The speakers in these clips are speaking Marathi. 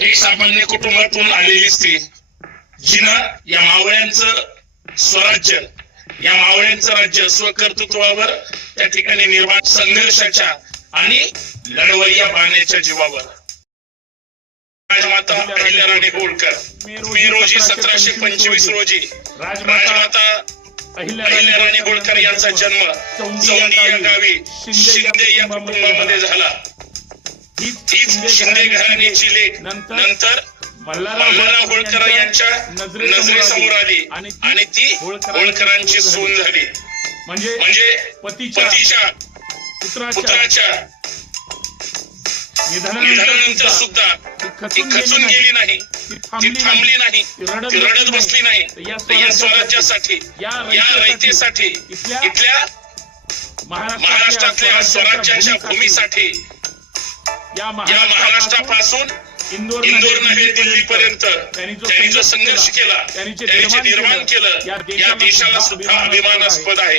एक सामान्य कुटुंबातून आलेली स्त्री जिनं या मावळ्यांचं स्वराज्य या मावळ्यांचं राज्य स्वकर्तृत्वावर त्या ठिकाणी निर्माण संघर्षाच्या आणि लढवय्या बांधण्याच्या जीवावर. राजमाता अहिल्याराणी होळकर मी रोजी सतराशे पंचवीस रोजी राजमाता अहिल्याराणी होळकर यांचा जन्म चौंडी या गावी शिंदे या कुटुंबामध्ये झाला. हीच शिंदे घराण्याची लेख. नंतर मल्हारराव होळकर यांच्या नजरेसमोर आली. आणि ती होळकरांची सून झाली. म्हणजे म्हणजे पतीच्या पुत्राच्या निधनानंतर सुद्धा ती खचून गेली नाही. ती थांबली नाही. ती रडत बसली नाही. या स्वराज्यासाठी, या रयतेसाठी, इथल्या महाराष्ट्रातल्या स्वराज्याच्या भूमीसाठी या महाराष्ट्रापासून इंदोर नव्हे दिल्लीपर्यंत त्यांनी जो संघर्ष केला त्यांनी निर्माण केलं, या देशाला सुद्धा अभिमानास्पद आहे.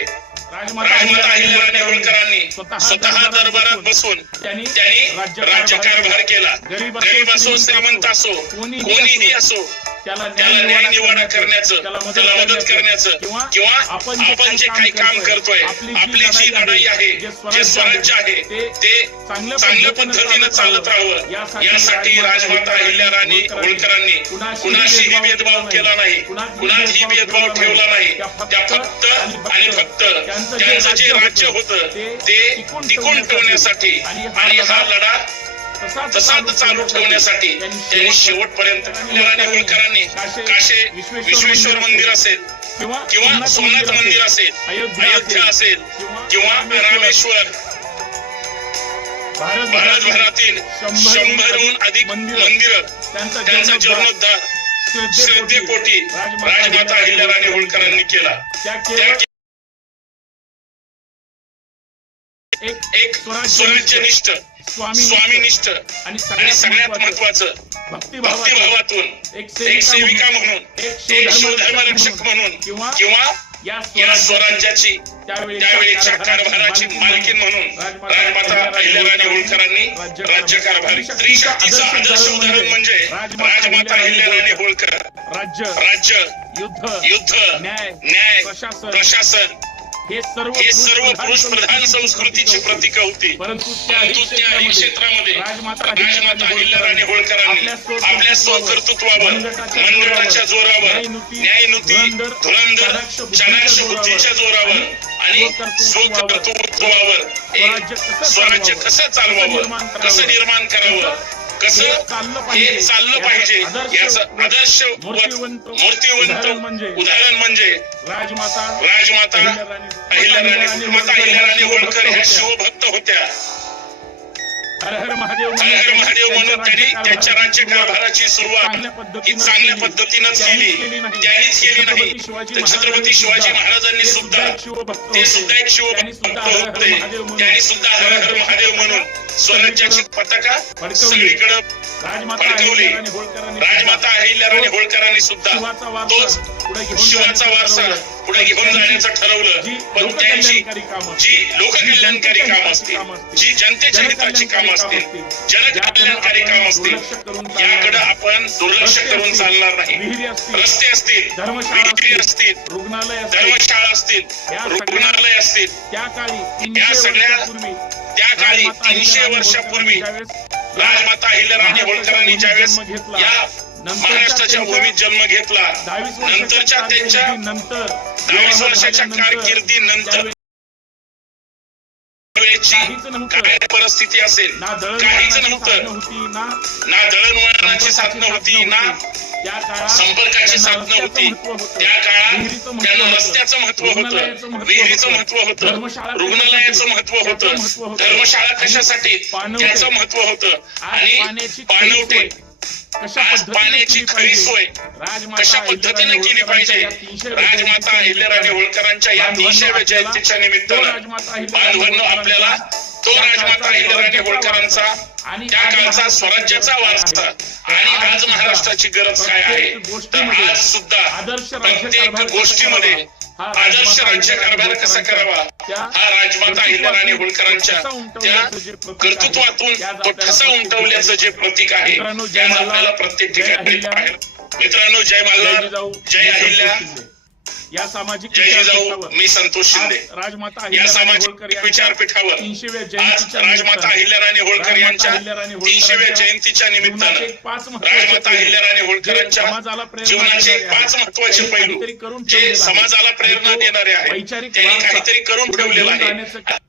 राजमाता होळकरांनी स्वतः दरबारात बसून त्यांनी त्यांनी राज्यकारभार केला. गरीब असो श्रीमंत असो कोणीही असो त्याला न्याय निवाडा करण्याचं त्याला मदत करण्याचं किंवा आपण जे काही काम करतोय आपली जी लढाई आहे जे स्वराज्य आहे ते चांगल्या पद्धतीनं चालत राहावं. यासाठी राजमाता अहिल्याराणी होळकरांनी कुणाशीही भेदभाव केला नाही. कुणाही भेदभाव ठेवला नाही. त्या फक्त आणि फक्त त्यांचं जे राज्य होतं ते टिकून ठेवण्यासाठी आणि हा लढा तसाच चालू ठेवण्यासाठी त्यांनी शेवटपर्यंत अहिल्याराणी होळकरांनी काशे विश्वेश्वर मंदिर असेल किंवा सोमनाथ मंदिर असेल अयोध्या असेल किंवा रामेश्वर. भारतभरातील शंभरहून अधिक मंदिर. त्यांचा जीर्णोद्धार श्रद्धेपोटी राजमाता अहिल्याराणी होळकरांनी केला. त्या एक स्वराज्यनिष्ठ स्वामीनिष्ठ आणि सगळ्यात महत्वाचं भक्तिभावातून. एक सेविका म्हणून. एक शिवधर्मरक्षक म्हणून. किंवा या स्वराज्याची त्यावेळेच्या कारभाराची मालकीन म्हणून. राजमाता अहिल्याराणी होळकरांनी राज्यकारभार. स्त्री शक्तीचं आदर्श उदाहरण म्हणजे राजमाता अहिल्याराणी होळकर राज्य राज्य युद्ध युद्ध न्याय न्याय प्रशासन. प्रशासन. हे सर्व पुरुष प्रधान संस्कृतीची प्रतीक होती परंतु त्याही क्षेत्रामध्ये राजमाता होळकरांनी आपल्या स्वकर्तृत्वावर मनगटाच्या जोरावर न्यायनुती धुरंधर चाणाक्ष बुद्धीच्या जोरावर आणि स्वकर्तृत्वावर एक स्वराज्य कसं चालवावं? कसं निर्माण करावं? कसं? हे चाललं पाहिजे. याचं आदर्श मूर्तिवंत उदाहरण म्हणजे राजमाता राजमाता माता अहिल्याराणी होळकर ह्या शिवभक्त होत्या. हर हर महादेव म्हणून त्यांनी त्यांच्या राज्यकारभाराची सुरुवात ही चांगल्या पद्धतीनंच केली. त्यांनीच केली नाही. तर छत्रपती शिवाजी महाराजांनी सुद्धा ते सुद्धा एक शिवभक्त होते. त्यांनी सुद्धा हर हर महादेव म्हणून स्वराज्याची पताका सगळीकडे फडकवली राजमाता अहिल्याराणी होळकरांनी सुद्धा तोच शिवाचा वारसा पुढे घेऊन जाण्याचं ठरवलं. पण त्यांची जी लोककल्याणकारी काम असतील. जी जनतेच्या हिताची कामं असतील जनकल्याणकारी काम असतील याकडे आपण दुर्लक्ष करून चालणार नाही. रस्ते असतील विहिरी असतील रुग्णालय धर्मशाळा असतील रुग्णालय असतील त्या काळी या सगळ्या वर्षापूर्वी त्या काळी तीनशे वर्षापूर्वी राजमाता अहिल्याराणी होळकरांनी ज्यावेळेस या महाराष्ट्राच्या भूमीत जन्म घेतला नंतरच्या त्यांच्या नंतर दहावीस वर्षाच्या कारकिर्दीनंतर वेळेची काय परिस्थिती असेल ना दळण काहीच वळणाची नव्हतं साधनं होती ना ना दळणवळणाची साधनं होती ना त्या काळात संपर्काची साधनं होती. त्या काळात त्यांना. रस्त्याचं महत्त्व होतं विहिरीचं होतं. महत्त्व होतं रुग्णालयाचं? महत्त्व होतं. धर्मशाळा कशासाठी. त्याचं महत्त्व होतं आणि पाणवठे कशा पाण्याची खरी? सोय. कशा पद्धतीने केली पाहिजे? राजमाता अहिल्याराणी होळकरांच्या या तीनशे जयंतीच्या निमित्तानं बांधवांनो आपल्याला तो राजमाता अहिल्याराणी होळकरांचा त्या काळचा स्वराज्याचा वारसा आणि आज महाराष्ट्राची गरज काय आहे? तर आज सुद्धा प्रत्येक गोष्टीमध्ये आदर्श राज्य कारभार कसा करावा? हा राजमाता अहिल्याराणी होळकरांच्या त्या कर्तृत्वातून तो ठसा उमटवल्याचं जे प्रतीक आहे त्याच आपल्याला प्रत्येक ठिकाणी मित्रांनो जय मल्हार जय अहिल्या. या सामाजिक मी संतोष शिंदे राजमाता या सामाजिक होळकर यांच्या विचारपीठावर राजमाता अहिल्याराणी होळकर यांच्या तीनशेव्या जयंतीच्या निमित्तानं राजमाता अहिल्याराणी होळकरांच्या जीवनाचे देणारे पाच. महत्त्वाचे पैलू जे आहे. समाजाला प्रेरणा देणारे वैचारिक त्यांनी काहीतरी करून ठेवलेलं आहे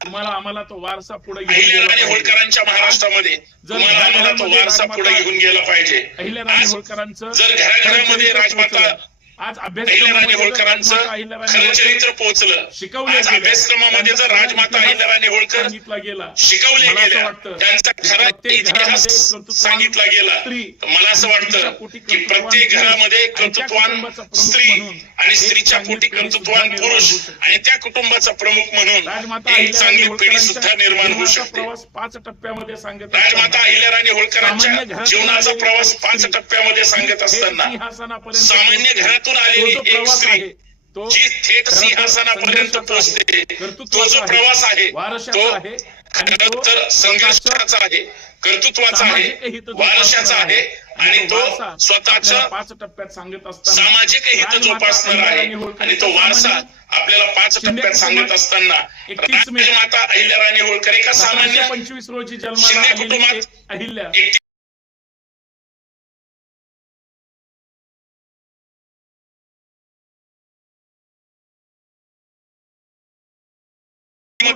तुम्हाला आम्हाला तो वारसा पुढे घेऊन अहिल्याराणी. होळकरांच्या महाराष्ट्रामध्ये तुम्हाला आम्हाला तो वारसा पुढे घेऊन गेला पाहिजे अहिल्याराणी आज होळकरांचं जर घराघरामध्ये राजमाता. आज अहिल्याराणी होळकरांचं खरं चरित्र पोहोचलं शिकवले. अभ्यासक्रमामध्ये जर राजमाता अहिल्याराणी होळकर शिकवले गेल्या वाटतं, त्यांचा खरा इतिहास सांगितला गेला मला असं वाटतं की प्रत्येक घरामध्ये कर्तृत्वान स्त्री आणि स्त्रीच्या पोटी कर्तृत्वान पुरुष. आणि त्या कुटुंबाचा प्रमुख म्हणून एक चांगली पिढी सुद्धा निर्माण होऊ शकते प्रवास पाच टप्प्यामध्ये सांगत राजमाता अहिल्याराणी होळकरांच्या जीवनाचा प्रवास पाच टप्प्यामध्ये सांगत असताना सामान्य. घरातून तो आलेली एक स्त्री जी थेट सिंहासनापर्यंत पोहोचते. तो जो प्रवास आहे तो आहे आणि खरं तो तर संघर्षाचा आहे कर्तृत्वाचा आहे वारशाचा आहे आणि तो स्वतःच्या पाच टप्प्यात सांगत असताना सामाजिक हित जोपासणार आहे आणि तो वारसा आपल्याला पाच टप्प्यात सांगत असताना एकतीस मे राजमाता अहिल्याराणी होळकर एका सामान्य पंचवीस रोजी जन्माला आलेली कुटुंबात अहिल्या.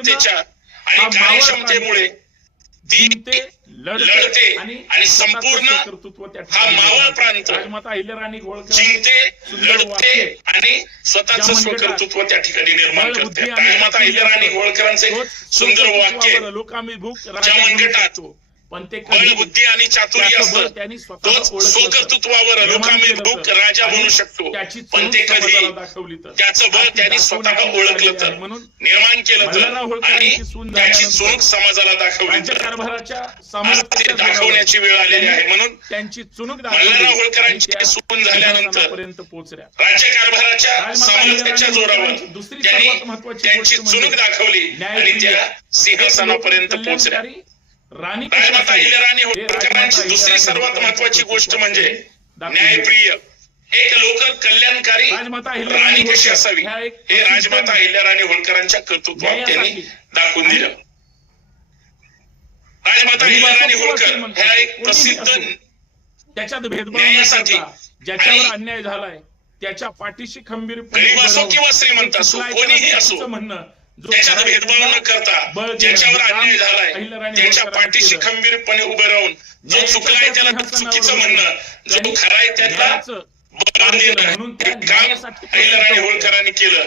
क्षमतेच्या आणि कार्यक्षमतेमुळे ती लढते आणि संपूर्ण स्वतःचं कर्तृत्व त्या हा मावळ प्रांत जिंकते लढते. आणि स्वतःचं स्वकर्तृत्व त्या ठिकाणी निर्माण करते राजमाता ताकद अहिल्याराणी असतं. होळकरांचे सुंदर वाक्य ज्या मनगटात. पण ते बुद्धी आणि चातुर्य असतं. स्वकर्तृत्वावर. राजा बनू आणि शकतो. त्याची पण ते कधी समाजाला दाखवली तर. त्याचं बळ त्यांनी स्वतः ओळखलं तर. म्हणून निर्माण केलं तर. आणि त्याची चूक समाजाला दाखवली तर. दाखवण्याची वेळ आलेली आहे म्हणून त्यांची चुणूक मल्हारराव होळकरांची सून झाल्यानंतर पर्यंत पोहोचल्या. राज्य कारभाराच्या अहिल्याराणी जोरावर त्यांनी त्यांची चुणूक म्हणजे दाखवली आणि त्या सिंहासनापर्यंत पोहोचल्या. राणी राजमाता हे? होळकरांची राजमाता दुसरी सर्वात महत्वाची गोष्ट म्हणजे. न्यायप्रिय एक लोक कल्याणकारी राणी कशी असावी? हे राजमाता अहिल्याराणी होळकरांच्या कर्तृत्वात त्यांनी दाखवून दिलं. राजमाता किंवा होळकर ह्या एक प्रसिद्ध. त्याच्यात भेदभाव ज्याच्यावर अन्याय झालाय त्याच्या पाठीशी गरीब उभं असो किंवा श्रीमंत असो, कोणीही असो, म्हणणं त्याच्यात भेदभाव न करता ज्याच्यावर अन्याय झालाय त्याच्या पाठीशी. खंबीरपणे उभं राहून जो चुकलाय त्याला चुकीचं म्हणणं जो त्यांनी खरा आहे त्याला केलं. देणं काम प्रसिद्ध होळकरांनी केलं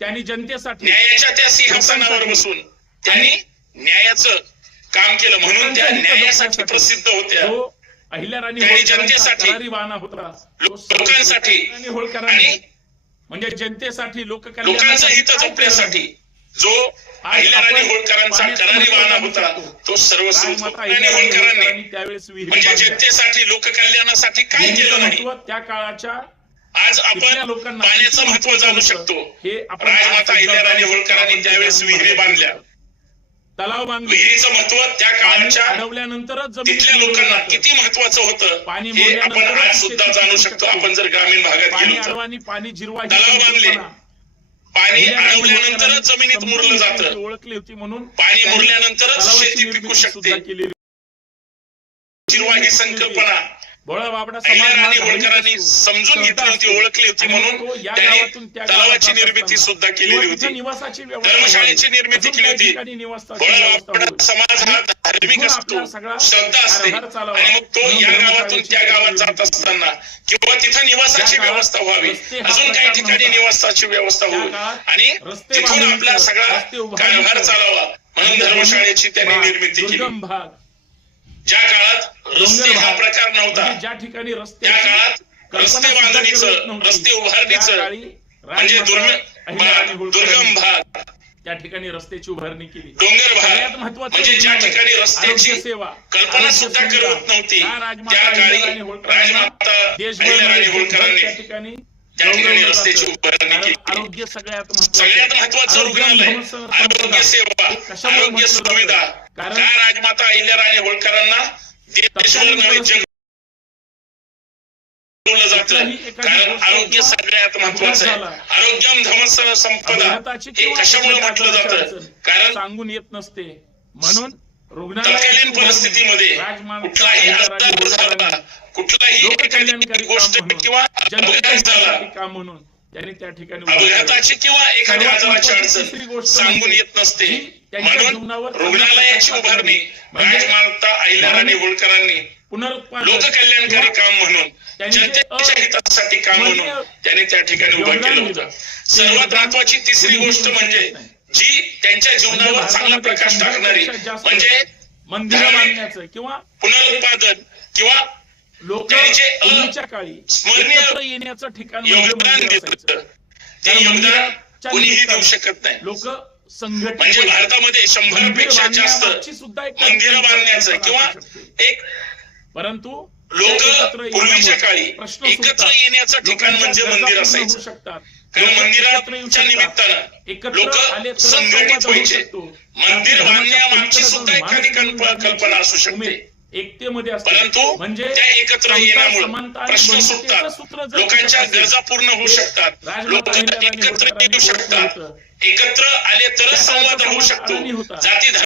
त्यांनी जनतेसाठी न्यायाच्या त्या सिंहासनावर बसून त्यांनी न्यायाचं काम केलं म्हणून त्या न्यायासाठी प्रसिद्ध होत्या त्यांनी जनतेसाठी, लोकांसाठी आणि म्हणजे जनतेसाठी लोकांचं हित? जपण्यासाठी जो अहिल्याराणी आपण होळकरांचा करारी जाणू होता. तो अहिल्याराणी होळकरांनी त्यावेळेस म्हणजे. जनतेसाठी लोककल्याणासाठी काय केलं नाही त्या काळाच्या आज आपण पाण्याचं महत्त्व जाणू शकतो हे आपण राजमाता आज अहिल्याराणी सुद्धा होळकरांनी त्यावेळेस विहिरी. बांधल्या तलाव बांधले विहिरीचं महत्त्व त्या काळाच्या अडवल्यानंतरच तिथल्या लोकांना. किती महत्वाचं होतं पाणी आपण आज सुद्धा जाणू शकतो. आपण जर ग्रामीण भागात पाणी गेलो तर अडवाणी पाणी जिरवा तलाव बांधले. पाणी अडवल्यानंतरच जमिनीत मुरलं जातं. ओळखली होती म्हणून पाणी मुरल्यानंतरच शेती पिकू शकते. जिरवा ही संकल्पना धार्मिक होळकरांनी. समजून घेतली होती ओळखली होती म्हणून त्यांनी तलावाची निर्मिती सुद्धा केलेली होती धर्मशाळेची. निर्मिती केली होती. व्हावी. समाज हा धार्मिक असतो श्रद्धा असते. आणि मग तो या गावातून त्या गावात जात असताना किंवा तिथं निवासाची व्यवस्था व्हावी अजून काही ठिकाणी. निवासाची व्यवस्था होईल आणि तिथून आपला सगळा. कारभार चालावा म्हणून धर्मशाळेची त्यांनी निर्मिती केली ज्या काळात रस्ते हा प्रकार नव्हता म्हणजे ज्या ठिकाणी रस्ते त्या काळात रस्ते बांधणीचं रस्ते उभारणीचं म्हणजे दुर्गम भाग त्या ठिकाणी रस्त्याची उभारणी केली डोंगर सगळ्यात भाग महत्वाचं म्हणजे ज्या उदाहरण ठिकाणी. रस्त्याची सेवा, कल्पना सुद्धा. करत नव्हती त्या काळी राजमाता अहिल्याराणी जगभर त्या ठिकाणी त्या ठिकाणी गौरवलं रस्त्याची जातं. उभारणी कारण केली आरोग्य सगळ्यात सगळ्यात महत्वाचं रुग्णालय आरोग्य सेवा आरोग्य? सुविधा कारण का राजमाता अहिल्याराणी होळकरांना देशभर नव्हे जग कारण आरोग्य सगळ्यात महत्वाचं आहे. आरोग्यम धमसन संपदा हे कशामुळे म्हटलं जातं? कारण सांगून येत नसते. म्हणून तत्कालीन परिस्थितीमध्ये कुठलाही आजार झाला कुठलाही एखादी गोष्ट किंवा अपघात झाला म्हणून त्यांनी त्या ठिकाणी. अपघाताची किंवा एखाद्या सर्वात आजाराची अडचण गोष्ट सांगून म्हणजे येत नसते म्हणून रुग्णालयाची उभारणी म्हणजे राजमाता अहिल्याराणी होळकरांनी पुनरुत्पादन लोककल्याणकारी काम म्हणून जनतेच्या हितासाठी काम म्हणून त्यांनी त्या ठिकाणी उभं केलं. होतं सर्वात महत्वाची तिसरी गोष्ट म्हणजे. जी त्यांच्या म्हणजे जीवनावर चांगला प्रकाश टाकणारी म्हणजे पुनरुत्पादन किंवा लोक पूर्वीच्या काळी एकत्र येण्याचं ठिकाण म्हणजे योगदान मंदिर देत असायचं. ते त्या योगदान मंदिराच्या कोणीही देऊ निमित्तानं शकत नाही लोक संघटित म्हणजे. भारतामध्ये शंभर मंदिरपेक्षा जास्त मंदिरं बांधण्याचं किंवा. एक परंतु लोक पूर्वीच्या काळी प्रश्न एकत्र. येण्याचं ठिकाण लोकांच्या म्हणजे गरजा मंदिर पूर्ण असायचं. कारण मंदिराच्या. निमित्तानं एकत्र लोक संघटित व्हायचे. मंदिर बांधण्यामागची सुद्धा एखादी कल्पना असू शकते एकतेमध्ये परंतु म्हणजे त्या एकत्र येण्यामुळे प्रश्न सुटतात. लोकांच्या गरजा पूर्ण होऊ शकतात. लोक एकत्र येऊ शकतात. एकत्र आले तरच संवाद समाज शकतो. जाती